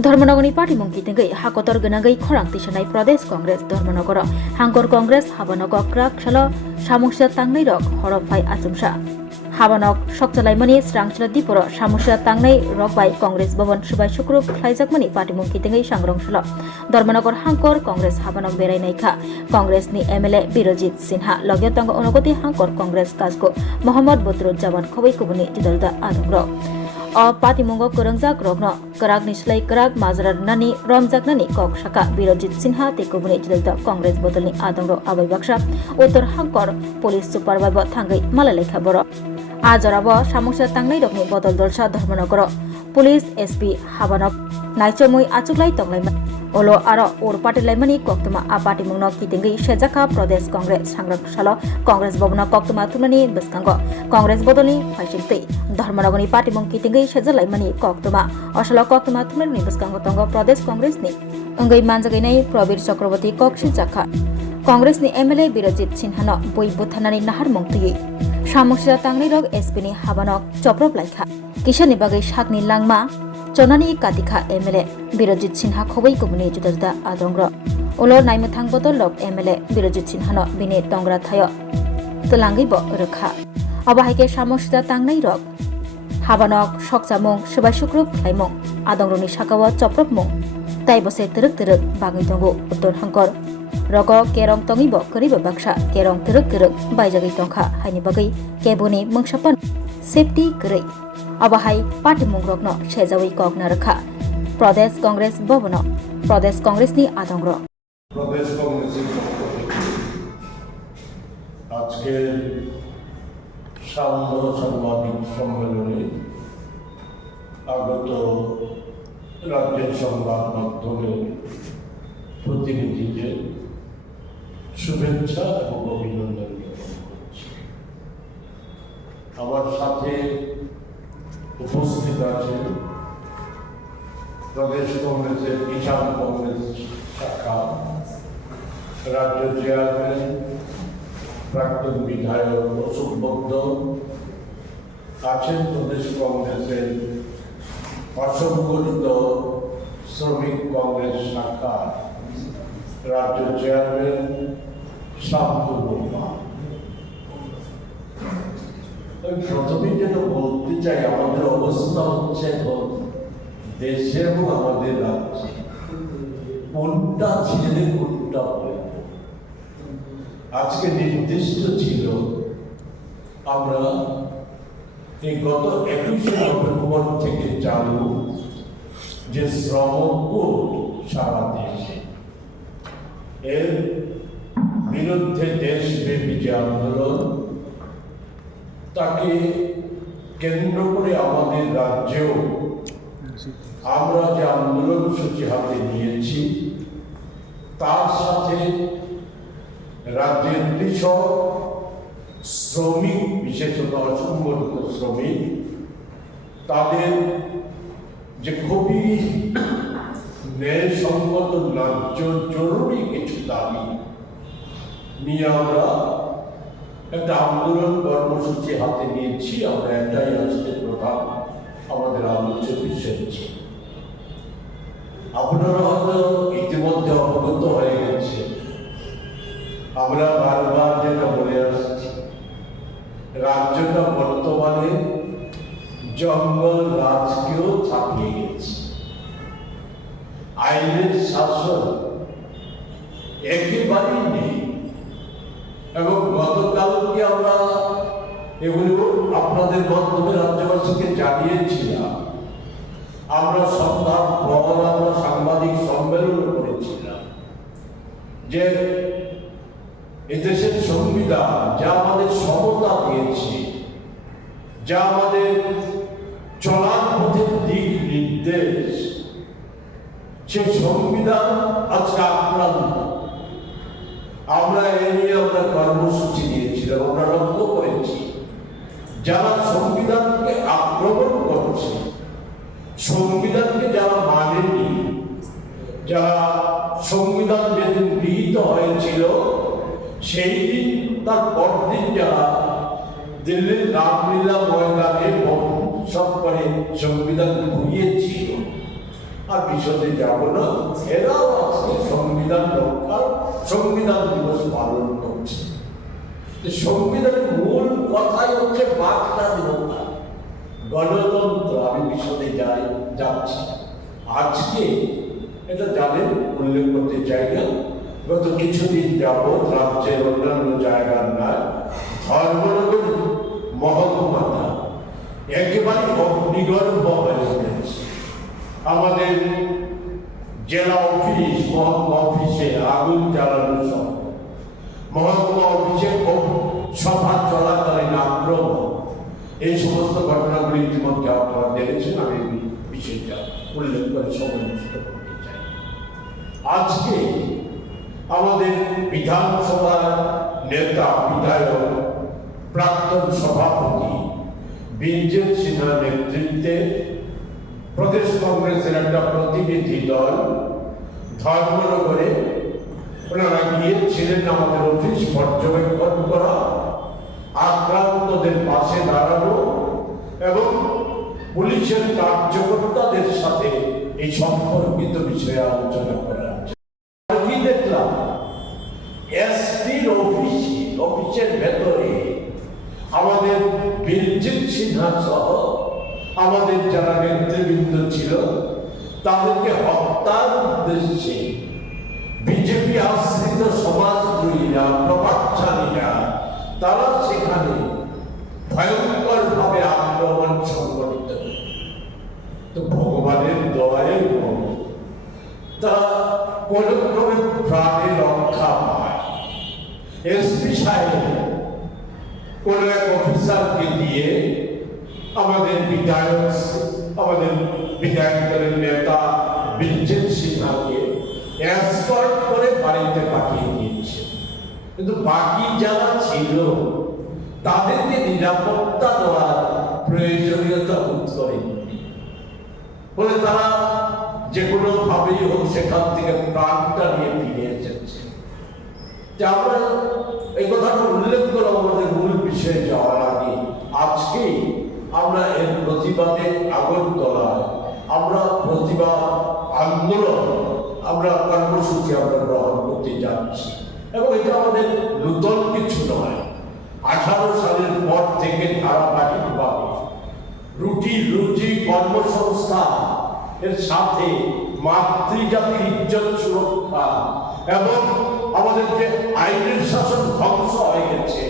धर्मनगरनि party मंकी तिंगै हाकतर गनागै खरां तिसानाय प्रदेश कांग्रेस धर्मनगर हांकर कांग्रेस हाबानक क्राक सल सामुसा तांगनै रक हरफाय आचुमसा हाबानक सकचलायमनि स्रांचल दिपर सामुसा तांगनै रकबाय कांग्रेस भवन सुबाय शुक्रु खलायजाकमनि पार्टी मंकी तिंगै सांग्रंसल धर्मनगर हांकर कांग्रेस हाबानक बेरायनायखा कांग्रेसनि एमएलए बिरजित सिन्हा लग्यतंग अनुगति हांकर कांग्रेस काजको मोहम्मद बदरुज्जामान खबै कुबुनि जिदलदा आदंग्र पार्टी मंगो करंजाक रग्न कराग निस्लाय कराग माजरा नानी रमजाक नानी कक शाखा बिरजित सिन्हा तेकुबुनि जिदलदा कांग्रेस बदलनि आदंग्र आबै बाक्सा उत्तर हांकर पुलिस सुपारभाइब थांगै मालायलेखा बर आजराब सामुसा तांगनै रकनि बदल दलसा धर्मनगर पुलिस एसपी हाबानक नायचमुय आचुकलाय तंगलायमा ओलो आरो ओर पाटिलायमनि कक्तमा आ पार्टी मंगनो कितिंगै सेजाका प्रदेश कांग्रेस सांग्रांसाल कांग्रेस भवन कक्तमा तुमनि बसकांग कांग्रेस बदलनि फाइसिंतै धर्मनगरनि पार्टी मंग कितिंगै सेजालायमनि कक्तमा असल कक्तमा तुमनि बसकांग तंग प्रदेश कांग्रेसनि अंगै मानजागैनाय प्रवीर चक्रवर्ती कक्सिल जाखा कांग्रेसनि एमएलए बिरजित सिन्हानो बय बुथानानि नाहार मंगतयै सामुसा तांगनै रग एसपीनि हाबानक चप्रब लायखा किशननि बागै सागनि लांमा चनानि कातिखा एमएलए बिरजित सिन्हा खबै कुबुनि जुदलदा आदंग्र उलो नायमुथां बदल लग एमएलए बिरजित सिन्हानो बिनि तंग्रा थाय तलांगैब रोखा अबाहायके सामुसा तांगनै रग हाबानक सकजामुं सुबाय शुक्रु खलायमुं आदंग्रनि साकाव चप्रब मुं ताइबसे तरक तरक बागै दंगो उत्तर हांकर रग केरं तंगैब करिब बाक्सा केरं तरक तरक बायजागै तंखा हायनि बागै केबुनि मंगसापन सेफ्टी करै अबाहाय पार्टी मंग्रग्न सेजावै कगना रखा प्रदेश कांग्रेस भवन प्रदेश कांग्रेसनि आदंग्र प्रदेश कांग्रेसের আজকে সাংবাদিক সম্মেলনে আগত রাজ্যের সংবাদ মাধ্যমের প্রতিনিধিদের শুভেচ্ছা এবং অভিনন্দন জ্ঞাপন করছি। আমার সাথে উপস্থিত আছেন প্রদেশ কংগ্রেসের কিষাণ কংগ্রেস শাখা রাজ্য চেয়ারম্যান প্রাক্তন বিধায়ক অশোক বদ্ধ আছেন প্রদেশ কংগ্রেসের অসংগঠিত শ্রমিক কংগ্রেস শাখা রাজ্য চেয়ারম্যান শামসুল বর্মা। আমি প্রথমেই যেন বলতে চাই আমাদের অবস্থা হচ্ছে এখন দেশে এবং আমাদের রাজ্যে কোনটা ছেড়ে কোনটা হয়ে আজকে নির্দিষ্ট ছিল আমরা এই গত 21শে নভেম্বর থেকে চালু যে শ্রম কোড সারা দেশে এর বিরুদ্ধে দেশব্যাপী যে আন্দোলন তাকে কেন্দ্র করে আমাদের রাজ্যেও আমরা যে আন্দোলন সূচি হাতে নিয়েছি তার সাথে রাজ্যের কৃষক শ্রমিক বিশেষত অসংগঠিত শ্রমিক তাদের যে খুবই ন্যায়সঙ্গত ন্যায্য জরুরি কিছু দাবি নিয়ে আমরা একটা আন্দোলন কর্মসূচি হাতে নিয়েছি। আমরা এটাই আজকে প্রধান আমাদের আলোচ্য বিষয় ছিল। আপনারা হয়তো ইতিমধ্যে অবগত হয়ে গেছে আমরা বারবার যেটা বলে আসছি রাজ্যটা বর্তমানে জঙ্গল রাজকেও ছাপিয়ে গেছে। আইনের শাসন একেবারেই নেই এবং গতকালকে আমরা এগুলো আপনাদের মাধ্যমে রাজ্যবাসীকে জানিয়েছিলাম। আমরা সন্ধ্যার পর আমরা সাংবাদিক সম্মেলন করেছিলাম যে এদেশের সংবিধান যা আমাদের সমতা দিয়েছে, যা আমাদের চলার পথের দিক নির্দেশ, সে সংবিধান আজকে আক্রান্ত। আমরা এ নিয়ে আমরা কর্মসূচি নিয়েছিলাম। আমরা লক্ষ্য করেছি যারা সংবিধানকে আক্রমণ করছে, সংবিধানকে যারা মানেনি, যারা সংবিধান যেদিন গৃহীত হয়েছিল সেই দিন তার পরদিন যারা দিল্লির রামলীলা ময়দানে সব করে সংবিধান ঘুরিয়েছিল, আর বিশদে যাব না। এরাও আজকে সংবিধান রক্ষার সংবিধান দিবস পালন করছে। সংবিধানের মূল কথাই হচ্ছে বাক স্বাধীনতা, গণতন্ত্র। আমি বিশদে যাচ্ছি আজকে, এটা জানেন, উল্লেখ করতে চাই না। গত কিছুদিন যাবৎ রাজ্যের অন্যান্য জায়গার নয়, ধর্মনগর মহকুমাটা একেবারে অগ্নিগর্ভ হয়ে উঠেছে। আমাদের জেলা অফিস, মহকুমা অফিসে আগুন জ্বালানো সহ, মহকুমা অফিসে সভা চলাকালীন আক্রমণ, এই সমস্ত ঘটনাগুলি ইতিমধ্যে আপনারা দেখেছেন। আমি বিষয়টা উল্লেখ করে সময় নষ্ট করতে চাই। আজকে আমাদের বিধানসভার নেতা, বিধায়ক, প্রাক্তন সভাপতি বিঞ্জিত সিনহার নেতৃত্বে প্রদেশ কংগ্রেসের একটা প্রতিনিধি দল ধর্মনগরে ওনারা গিয়েছিলেন আমাদের অফিস পর্যবেক্ষণ করা, আক্রান্তদের পাশে দাঁড়ানো এবং পুলিশের কার্যকর্তাদের সাথে এই সম্পর্কিত বিষয়ে আলোচনা করা। কি দেখলাম, এসপির অফিসের ভেতরে আমাদের বিঞ্জিত সিনহা সহ আমাদের যারা নেতৃবৃন্দ ছিল তাদেরকে হত্যার উদ্দেশ্যে বিজেপি আশ্রিত সমাজদ্রোহীরা, প্রভাবশালীরা, তারা সেখানে ভয়ঙ্কর ভাবে আক্রমণ সংঘটিত করে। তো ভগবানের দয়ায় তারা কোনো ক্রমে প্রাণে রক্ষা পায়। এসপি সাহেব কোন এক অফিসারকে দিয়ে আমাদের বিধায়ক দলের নেতা বিঞ্জিত সিনহাকে এসকর্ট করে বাড়িতে পাঠিয়ে দিয়েছে। কিন্তু বাকি যারা ছিল তাদেরকে নিরাপত্তা দেওয়ার প্রয়োজনীয়তা বোধ করেনি। ফলে তারা যে কোনো ভাবেই হোক সেখান থেকে প্রাণটা নিয়ে ফিরে এসেছে। আমরা এই কথাটা উল্লেখ করে আমাদের মূল বিষয়ে যাওয়ার আগে আজকে আমরা এর প্রতিবাদে আগরতলায় আমরা প্রতিবাদ আন্দোলন, আমরা কর্মসূচি আমরা গ্রহণ করতে যাচ্ছি। এবং এটা আমাদের নতুন কিছু নয়। 18 সালের পর থেকে ধারাবাহিকভাবে রুটি কর্মসংস্থান এর সাথে মাতৃজাতির ইজ্জত সুরক্ষা এবং আমাদের যে আইনের শাসন ধ্বংস হয়ে গেছে,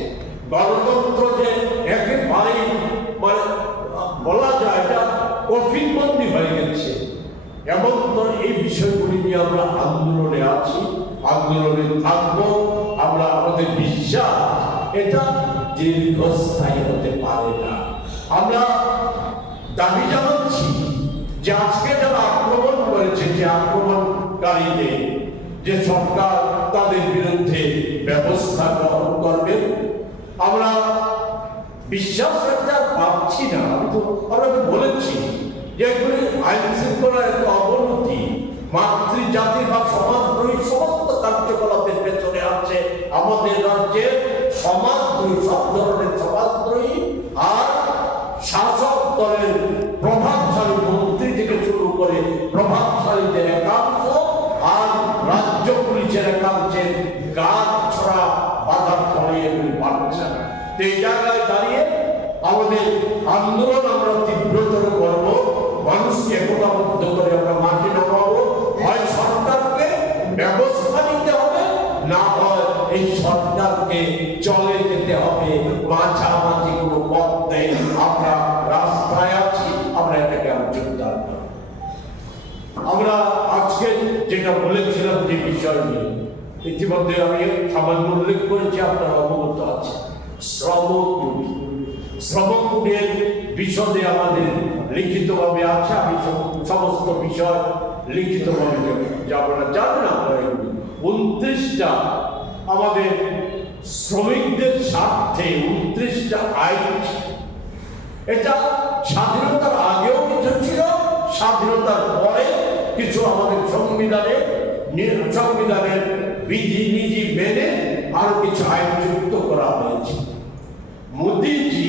গণতন্ত্র যে একেবারেই মানে বলা যায় এটা কফিনবন্দি হয়ে গেছে, এমন তো এই বিষয়গুলি নিয়ে আমরা আন্দোলনে আছি, আন্দোলনে থাকবো। আমরা আমাদের বিশ্বাস এটা দীর্ঘস্থায়ী হতে পারে না। আমরা দাবি জানাচ্ছি যে আজকে যারা আক্রমণ করেছে, যে আক্রমণকারীদের, যে সরকার তাদের বিরুদ্ধে ব্যবস্থা গ্রহণ করবে। আমরা বিশ্বাস রাখতে পারছি না। আমরা বলেছি যে আইন শৃঙ্খলার এত অবনতি, মাতৃজাতি বা সমাজদ্রোহী সমস্ত কার্যকলাপের পেছনে আছে আমাদের রাজ্যের সমাজদ্রোহী, সব ধরনের সমাজদ্রোহী আর শাসক দলের প্রভাবশালী মন্ত্রী থেকে শুরু করে প্রভাবশালীদের একাংশ আর রাজ্য পুলিশের একাংশের গাছ ছড়া বাধার ফলে এগুলি বাড়ছে। এই জায়গায় দাঁড়িয়ে আমাদের আন্দোলন আমরা তীব্রতর করব, মানুষকে একতাবদ্ধ করে আমরা মাঠে নামাবো। হয় সরকারকে ব্যবস্থা নিতে হবে, না হয় এই সরকারকে চলে যেতে হবে। মাঝামাঝি কোনো পথ নেই। আমরা রাস্তায় আছি, আমরা এটাকে যোগদান করব। আমরা আজকে যেটা বলেছিলাম যে বিষয় নিয়ে ইতিমধ্যে আমি সামান্য উল্লেখ করেছি, আপনার অবগত আছে। শ্রমকোডের বিশদে আমাদের লিখিতভাবে আছে। আমি সমস্ত বিষয় লিখিতভাবে যাব না, জানেন আপনারা 29টা আমাদের শ্রমিকদের স্বার্থে 29টা আইন। এটা স্বাধীনতার আগেও কিছু ছিল, স্বাধীনতার পরে কিছু আমাদের সংবিধানের বিধি মেনে আরো কিছু আইন যুক্ত করা হয়েছে। মোদীজি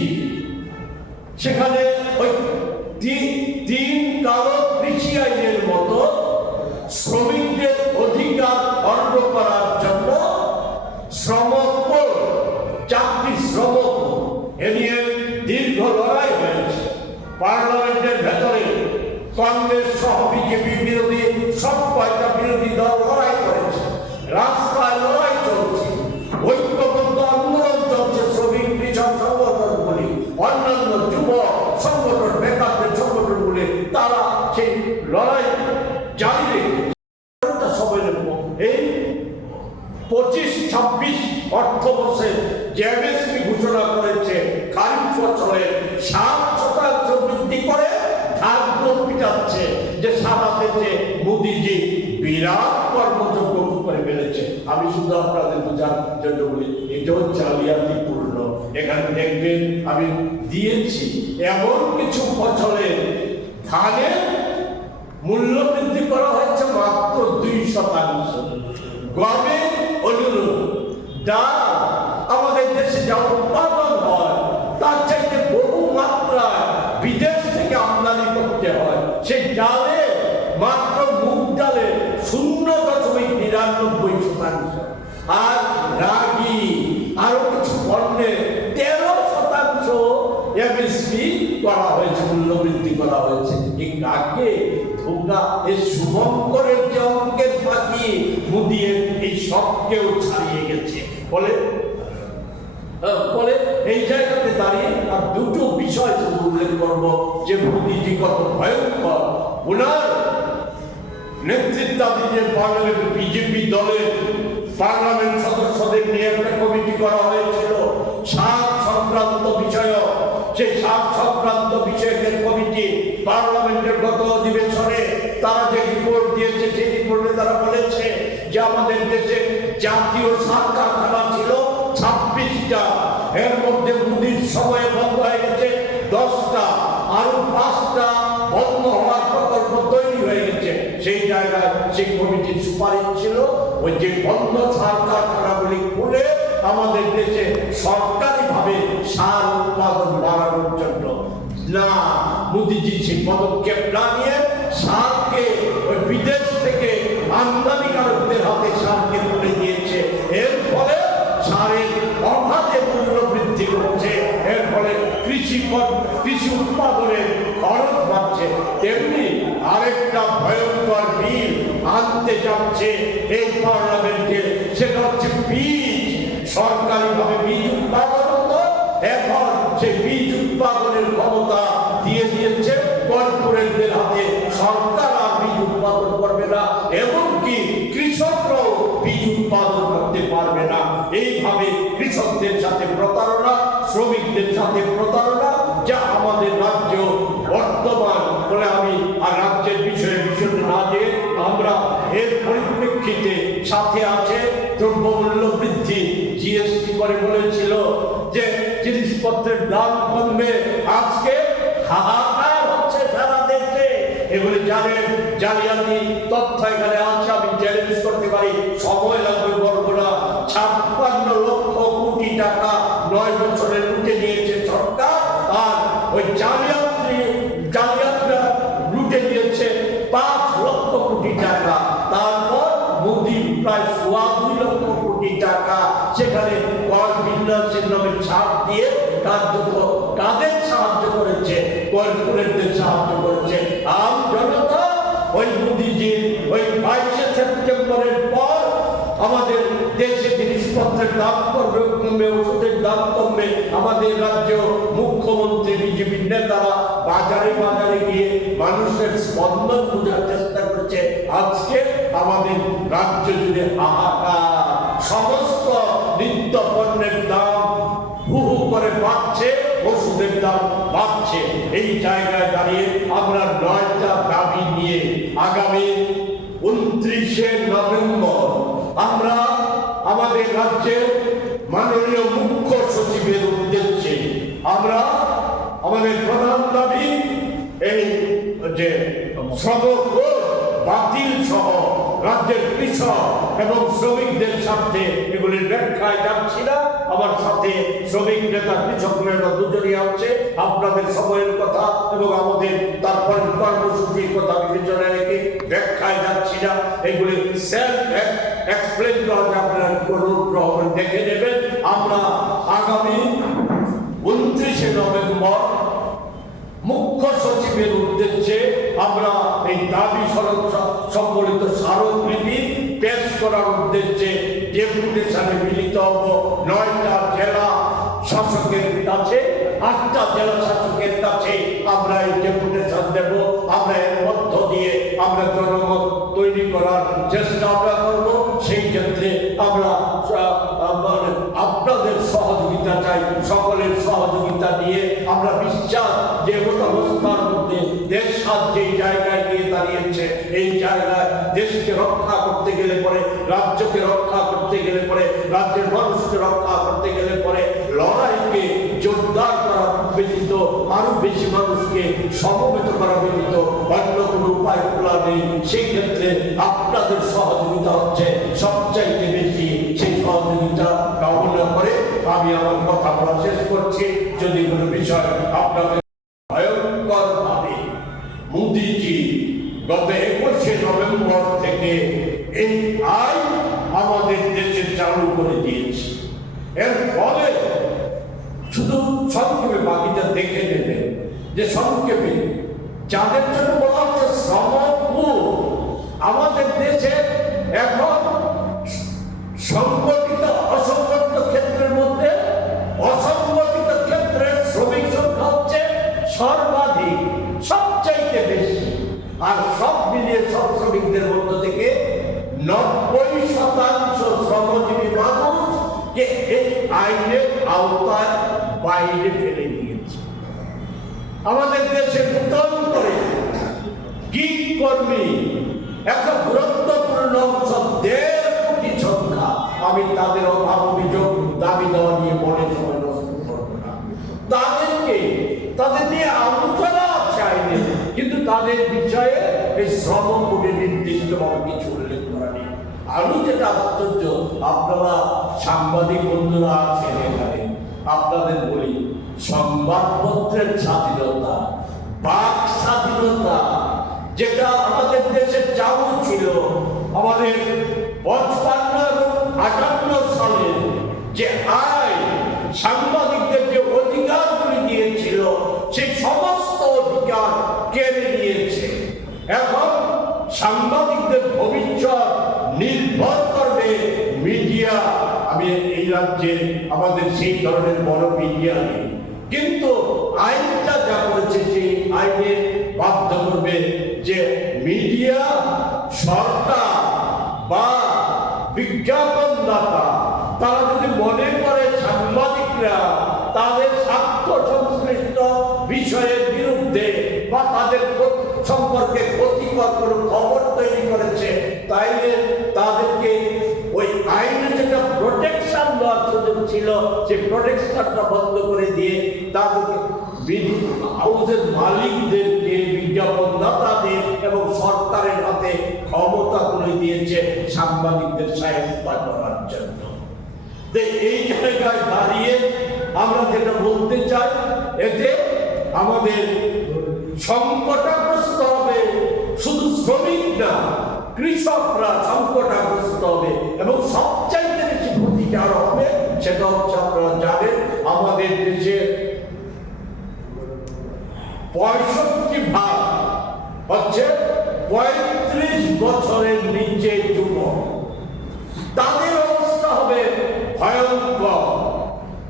সেখানে ওই 3 কালো কৃষি আইনের মতো কয়টা বিরোধী দল লড়াই করেছে, রাস্তায় লড়াই চলছে, ঐক্যবদ্ধ আন্দোলন চলছে, শ্রমিক কৃষক সংগঠনগুলি, অন্যান্য যুব সংগঠন, বেকারদের সংগঠনগুলি, তারা সেই লড়াই জারি রেখেছে। সময় নেব এই 25-26 অর্থবর্ষে যে এমএসপি ঘোষণা করেছে খারিফ ফসলের 7% বৃদ্ধি করে খাদ্য পিটাচ্ছে, যে সারা দেশে মোদিজি বিরাট কর্মযোগ্য করে ফেলেছে। আমি শুধু আপনাদের বোঝার জন্য বলি, এটাও জালিয়াতিপূর্ণ। এখানে দেখবেন আমি দিয়েছি এমন কিছু ফসলের ধানের মূল্য বৃদ্ধি করা হয়েছে মাত্র 2%। গমের অনুরূপ ডাল আমাদের দেশে যা উৎপাদন হয় তার চাইতে বহু মাত্রায় বিদেশ থেকে আমদানি করতে হয়। সেই ডালে মাত্র মুগ ডালে 0.99%, আর রাগি আরো কিছু পণ্যে 13% এমএসপি করা হয়েছে, মূল্য বৃদ্ধি করা হয়েছে। এই কাকে ধোকা, এই শুভঙ্করের যে অঙ্কের ফাঁকি মুদিয়ে এই সবকেও ছাড়িয়ে গেছে। ফলে এই জায়গাতে দাঁড়িয়ে আর দুটো বিষয় শুধু উল্লেখ করবো যে মোদিজি কত ভয়ঙ্কর। ওনার নেতৃত্বাধীন পার্লামেন্ট বিজেপি দলের পার্লামেন্ট সদস্যদের নিয়ে একটা কমিটি করা হয়েছিল সার সংক্রান্ত বিষয়। সেই সার সংক্রান্ত বিষয়কের কমিটি পার্লামেন্টের গত অধিবেশনে তারা যে রিপোর্ট দিয়েছে, সেই রিপোর্টে তারা বলেছে যে আমাদের দেশে জাতীয় সার কারখানা ছিল 26টা, এর মধ্যে মোদির সময়ে বন্ধ হয়ে গেছে 10টা, আরো 5টা বন্ধ হওয়ার প্রকল্প তৈরি হয়ে গেছে। সেই জায়গায় সেই কমিটির সুপারিশ ছিল ওই যে বন্ধ সার কারখানাগুলি খুলে আমাদের দেশে সরকারিভাবে সার উৎপাদন বাড়ানোর জন্য। না, মোদিজি সেই পদক্ষেপ না নিয়ে সারকে ওই বিদেশ থেকে আমদানিকারকদের হাতে সারকে তুলে দিয়েছে। এর ফলে সারের অবাধে মূল্য বৃদ্ধি করছে, এর ফলে কৃষি উৎপাদনের খরচ বাড়ছে। তেমনি আরেকটা ভয়ঙ্কর বিল আনতে যাচ্ছে এই পার্লামেন্টে, সেটা হচ্ছে বীজ। সরকারিভাবে বীজ উৎপাদন হতো, এখন সেই বীজ উৎপাদনের ক্ষমতা দিয়ে দিয়েছে কর্পোরেটদের হাতে। সরকার আর বীজ উৎপাদন করবে না, এমনকি কৃষকরাও বীজ উৎপাদন করতে পারবে না। এইভাবে কৃষকদের সাথে প্রতারণা, শ্রমিকদের সাথে প্রতারণা, যা আমাদের রাজ্য বর্তমান। বলে আমি আর রাজ্যের বিষয়ে না যে আমরা এর পরিপ্রেক্ষিতে সাথে আছে দ্রব্যমূল্য বৃদ্ধি। জিএসটি করে বলেছিল যে জিনিসপত্রের দাম কমবে, আজকে হাহাকার হচ্ছে সারা দেশে। এগুলি জানেন, জালিয়াতি তথ্য এখানে আছে, আমি চ্যালেঞ্জ করতে পারি, সময় লাগবে বলবো না। 56 লক্ষ কোটি টাকা 9 বছরে লুটে নিয়েছে সরকার, আর ওই জালিয়াতরা লুটে নিয়েছে 5 লক্ষ কোটি টাকা। তারপর মোদি প্রায় 2 লক্ষ কোটি টাকা সেখানে কর বিন্যাসের নামে ছাড় দিয়ে কাদের সাহায্য করেছে? কর্পোরেটদের সাহায্য করেছে। আম জনতা ওই মোদিজির ওই 22 সেপ্টেম্বরের পর আমাদের দেশে জিনিসপত্রের দাম কমবে, ওষুধের দাম কমবে। আমাদের রাজ্য মুখ্যমন্ত্রী, বিজেপির নেতারা বাজারে বাজারে গিয়ে মানুষের স্পন্দন বোঝার চেষ্টা করছে। আজকে আমাদের রাজ্য জুড়ে হাহাকার, সমস্ত নিত্য পণ্যের দাম হু হু করে বাড়ছে, ওষুধের দাম বাড়ছে। এই জায়গায় দাঁড়িয়ে আমরা 9টা দাবি নিয়ে আগামী 29শে নভেম্বর আমরা আমাদের রাজ্যের মাননীয় মুখ্য সচিবের উদ্দেশ্যে আমরা আমাদের প্রধান দাবি এই যে শ্রম কোড বাতিল সহ রাজ্যের কৃষক এবং শ্রমিকদের স্বার্থে এগুলির ব্যাখ্যায় যাচ্ছি না। আমার সাথে শ্রমিক নেতা, কৃষক নেতা দুজনই আছে। আপনাদের সময়ের কথা এবং আমাদের তারপরে কর্মসূচির কথা বিবেচনায় রেখে ব্যাখ্যায় যাচ্ছি না। এগুলি সেলফ এক্সপ্লেন করা আপনারা অনুগ্রহ করে দেখে নেবেন। আমরা আগামী 29শে নভেম্বর মুখ্য সচিবের উদ্দেশ্যে আমরা এই দাবি সম্বলিত স্মারক করার উদ্দেশ্যে ডেপুটেশনে মিলিত হব 9টা জেলা শাসকের কাছে, 8টা জেলা শাসকের কাছে আমরা এই ডেপুটেশন দেব। আমরা এর মধ্য দিয়ে আমরা জনমত তৈরি করার চেষ্টা আমরা করব। সেই ক্ষেত্রে আমরা আপনাদের সহযোগিতা চাই, সকলের সহযোগিতা নিয়ে আমরা বিশ্বাস যে অবস্থার মধ্যে দেশ যেই জায়গায় গিয়ে দাঁড়িয়েছে, এই জায়গায় দেশকে রক্ষা করতে গেলে পরে, রাজ্যকে রক্ষা করতে গেলে পরে, রাজ্যের মানুষকে রক্ষা করতে গেলে পরে লড়াইকে জোরদার করা ব্যতীত, আরো বেশি মানুষকে সমবেত করা ব্যতীত অন্য কোনো উপায় খোলা নেই। সেই ক্ষেত্রে আপনাদের সহযোগিতা হচ্ছে সবচাইতে বেশি। সেই সহযোগিতা কামনা করে আমি আমার কথা বলা শেষ করছি। যদি কোনো বিষয় আপনাদের ভয়ঙ্কর ভাবে মোদীজি গত 21শে নভেম্বর থেকে এই আইন আমাদের দেশে চালু করে দিয়েছে, এর ফলে শুধু সংক্ষেপে বাকিটা দেখে নেবেন যে সংক্ষেপে যাদের জন্য বলা হচ্ছে শ্রমপুর, আমাদের দেশে এখন সংগঠিত অসংগঠিত ক্ষেত্রের মধ্যে অসংগঠিত ক্ষেত্রের শ্রমিক সংখ্যা হচ্ছে সর্বাধিক, সবচাইতে বেশি। আর সব মিলিয়ে সব শ্রমিকদের মধ্য থেকে 90% শ্রমজীবী মানুষকে এই আইনের আওতায় বাইরে ফেলে দিয়েছে। আমাদের দেশে নতুন করে গিগ কর্মী একটা গুরুত্বপূর্ণ অংশ, 1.5 কোটি সংখ্যা। আমি তাদের অভাব অভিযোগ দাবি দেওয়া নিয়ে মনে সময় নষ্ট করবো না। তাদের নিয়ে আলোচনা আছে আইনে, কিন্তু তাদের বিষয়ে এই শ্রম কোডে নির্দিষ্টভাবে কিছু উল্লেখ করা নেই। আরো যেটা আশ্চর্য, আপনারা সাংবাদিক বন্ধুরা আছেন এখানে, আপনাদের বলি সংবাদপত্রের স্বাধীনতা, বাক স্বাধীনতা, যেটা আমাদের দেশে চালু ছিল আমাদের 55-58 সালে যে আইন সাংবাদিকদের যে অধিকারগুলি দিয়েছিল, সেই সমস্ত অধিকার কেড়ে নিয়েছে। এখন সাংবাদিকদের ভবিষ্যৎ নির্ভর করবে মিডিয়া। আমি এই রাজ্যে আমাদের সেই ধরনের বড় মিডিয়া নেই, কিন্তু আইনটা যা করেছে সেই আইনে বাধ্য করবে যে মিডিয়া, সরকার বা বিজ্ঞাপনদাতা তারা যদি মনে করে সাংবাদিকরা তাদের স্বার্থ সংশ্লিষ্ট বিষয়ের বিরুদ্ধে বা তাদের সম্পর্কে ক্ষতিকর কোনো খবর তৈরি করেছে, তাইলে তাদেরকে ওই আইনে যেটা প্রোটেকশন দেওয়ার সুযোগ ছিল সেই প্রোটেকশনটা বন্ধ করে দিয়ে তাদেরকে হাউসের মালিকদেরকে, বিজ্ঞাপনদাতাদের এবং সরকারের হাতে ক্ষমতা তুলে দিয়েছে সাংবাদিকদের সহায়তা করার জন্য। এই জায়গায় দাঁড়িয়ে আমরা যেটা বলতে চাই, এতে আমাদের সংকটগ্রস্ত হবে শুধু শ্রমিক না, কৃষকরা সংকটগ্রস্ত হবে এবং সবচাইতে বেশি ক্ষতি যার হবে সেটা হচ্ছে, আপনারা জানেন আমাদের দেশে 65% হচ্ছে 35 বছরের নিচে যুবক। তাদের অবস্থা হবে ভয়ঙ্কর।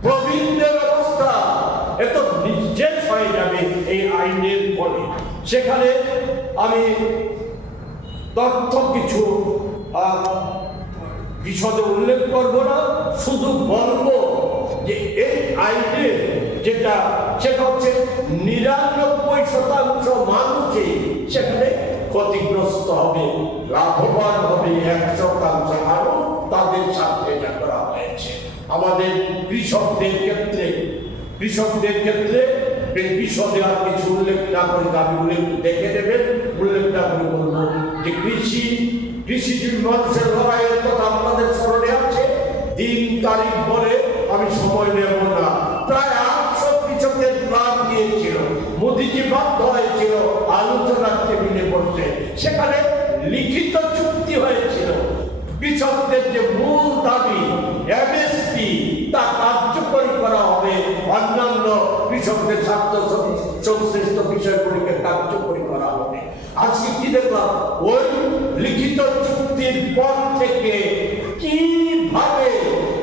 প্রবীণদের অবস্থা এত নিশ্চেষ হয়ে যাবে এই আইনের ফলে। সেখানে আমি তথ্য কিছু বিশদে উল্লেখ করব না, শুধু বলবো যে এই আইনে যেটা সেটা হচ্ছে 99% মানুষই সেখানে ক্ষতিগ্রস্ত হবে, লাভবান হবে 1% মানুষ। তাদের সাথে এটা করা হয়েছে। আমাদের কৃষকদের ক্ষেত্রে এই বিশদে আর কিছু উল্লেখ না করে দাবিগুলো একটু দেখে নেবেন। উল্লেখ না করে বলবো যে কৃষিজীবী মানুষের লড়াইয়ের কথা আপনাদের স্মরণে আছে। দিন তারিখ বলে আমি সময় নেব না, প্রায় 800 কৃষকের প্রাণ দিয়েছিল। মোদীজি বাধ্য হয়েছিল আলোচনার টেবিলে বসতে, সেখানে লিখিত চুক্তি হয়েছিল কৃষকদের যে মূল দাবি এমএসপি তা কার্যকরী করা হবে, অন্যান্য কৃষকদের স্বার্থ সংশ্লিষ্ট বিষয়গুলিকে কার্যকরী করা হবে। আজকে কি দেখলাম, ওই লিখিত চুক্তির পর থেকে কিভাবে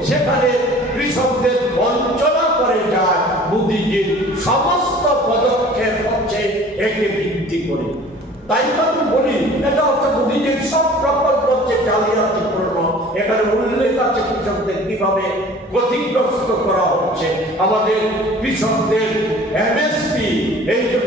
সেখানে কৃষকদের বঞ্চনা করে যায়। মোদিজির সমস্ত পদক্ষেপ হচ্ছে একে ভিত্তি করে। তাই তো আমি বলি, এটা হচ্ছে মোদিজির সব প্রকল্প হচ্ছে জালিয়াতিপূর্ণ। এখানে উল্লেখ আছে কৃষকদের কিভাবে ক্ষতিগ্রস্ত করা হচ্ছে। আমাদের কৃষকদের এমএসপি, এই যে